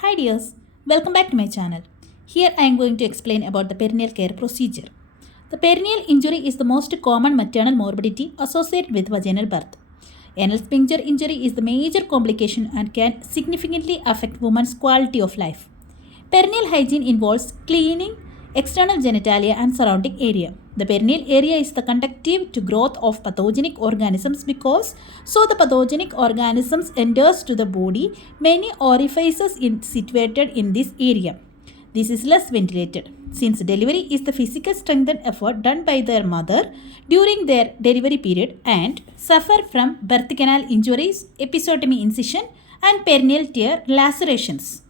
Hi dears, welcome back to my channel. Here I am going to explain about the perineal care procedure. The perineal injury is the most common maternal morbidity associated with vaginal birth. Anal sphincter injury is the major complication and can significantly affect women's quality of life. Perineal hygiene involves cleaning external genitalia and surrounding area. The perineal area is the conductive to growth of pathogenic organisms because so the pathogenic organisms enters to the body, many orifices situated in this area. This is less ventilated. Since delivery is the physical strength and effort done by their mother during their delivery period and suffer from birth canal injuries, episiotomy incision and perineal tear lacerations.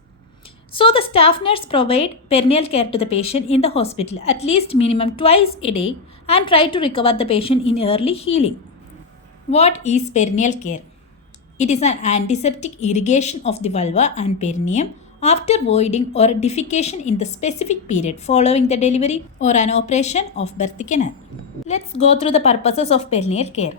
So the staff nurse provide perineal care to the patient in the hospital at least minimum twice a day and try to recover the patient in early healing. What is perineal care? It is an antiseptic irrigation of the vulva and perineum after voiding or defecation in the specific period following the delivery or an operation of birth canal. Let's go through the purposes of perineal care.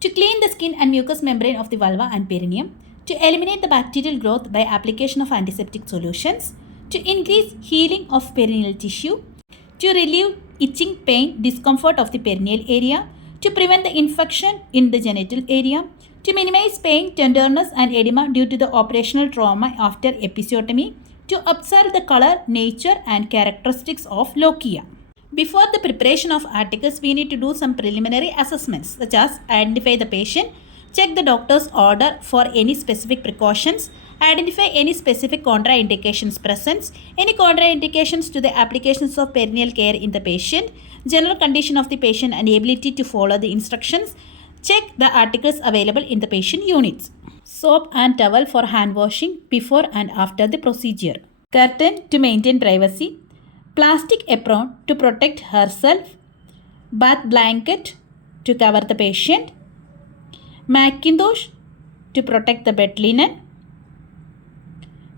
To clean the skin and mucous membrane of the vulva and perineum, to eliminate the bacterial growth by application of antiseptic solutions, to increase healing of perineal tissue, to relieve itching, pain, discomfort of the perineal area, to prevent the infection in the genital area, to minimize pain, tenderness and edema due to the operational trauma after episiotomy, to observe the color, nature and characteristics of lochia. Before the preparation of articles, we need to do some preliminary assessments such as identify the patient, check the doctor's order for any specific precautions, identify any specific contraindications present, any contraindications to the applications of perineal care in the patient, general condition of the patient and ability to follow the instructions, check the articles available in the patient units. Soap and towel for hand washing before and after the procedure. Curtain to maintain privacy. Plastic apron to protect herself. Bath blanket to cover the patient. Macintosh to protect the bed linen.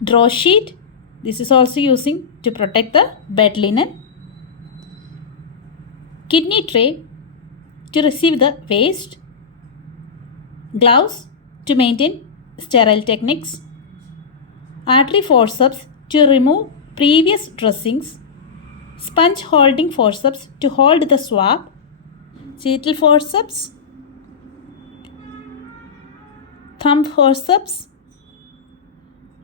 Draw sheet, this is also using to protect the bed linen. Kidney tray to receive the waste. Gloves to maintain sterile techniques. Artery forceps to remove previous dressings. Sponge holding forceps to hold the swab. Genital forceps. Thumb forceps.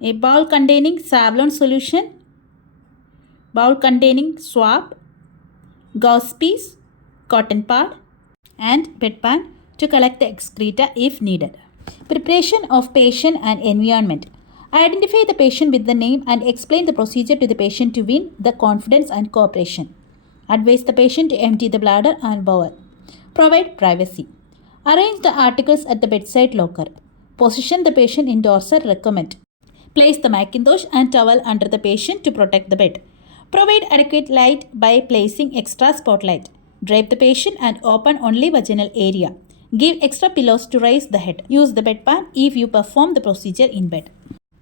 A bowl containing Savlon solution. Bowl containing swab. Gauze piece, cotton pad and bedpan to collect the excreta if needed. Preparation of patient and environment. Identify the patient with the name and explain the procedure to the patient to win the confidence and cooperation. Advise the patient to empty the bladder and bowel. Provide privacy. Arrange the articles at the bedside locker. Position the patient in dorsal recumbent. Place the Macintosh and towel under the patient to protect the bed. Provide adequate light by placing extra spotlight. Drape the patient and open only vaginal area. Give extra pillows to raise the head. Use the bedpan if you perform the procedure in bed.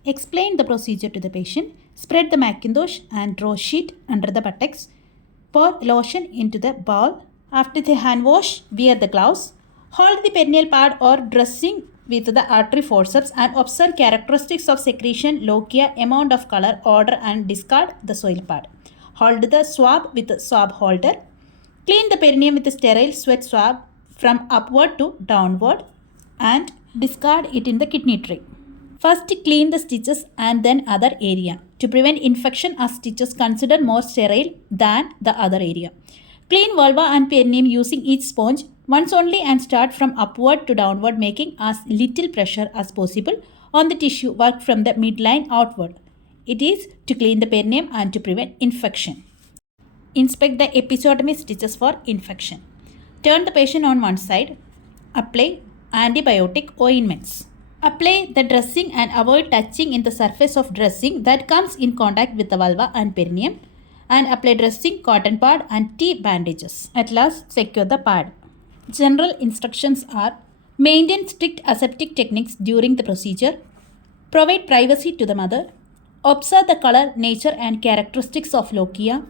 Explain the procedure to the patient. Spread the Macintosh and draw sheet under the buttocks. Pour lotion into the bowl. After the hand wash, wear the gloves. Hold the perineal pad or dressing with the artery forceps and observe characteristics of secretion, lochia, amount of color, odor and discard the soil pad. Hold the swab with the swab holder. Clean the perineum with a sterile sweat swab from upward to downward and discard it in the kidney tray. First clean the stitches and then other area. To prevent infection as stitches considered more sterile than the other area. Clean vulva and perineum using each sponge once only and start from upward to downward making as little pressure as possible on the tissue. Work from the midline outward. It is to clean the perineum and to prevent infection. Inspect the episiotomy stitches for infection. Turn the patient on one side. Apply antibiotic ointments. Apply the dressing and avoid touching in the surface of dressing that comes in contact with the vulva and perineum and apply dressing, cotton pad and T bandages. At last, secure the pad. General instructions are maintain strict aseptic techniques during the procedure, provide privacy to the mother, observe the color, nature and characteristics of lochia,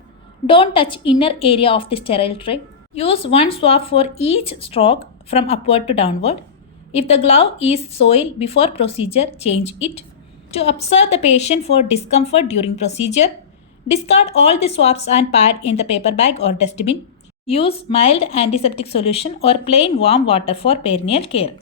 don't touch inner area of the sterile tray, use one swab for each stroke from upward to downward. If the glove is soiled before procedure, change it. To observe the patient for discomfort during procedure, discard all the swabs and pad in the paper bag or dustbin. Use mild antiseptic solution or plain warm water for perineal care.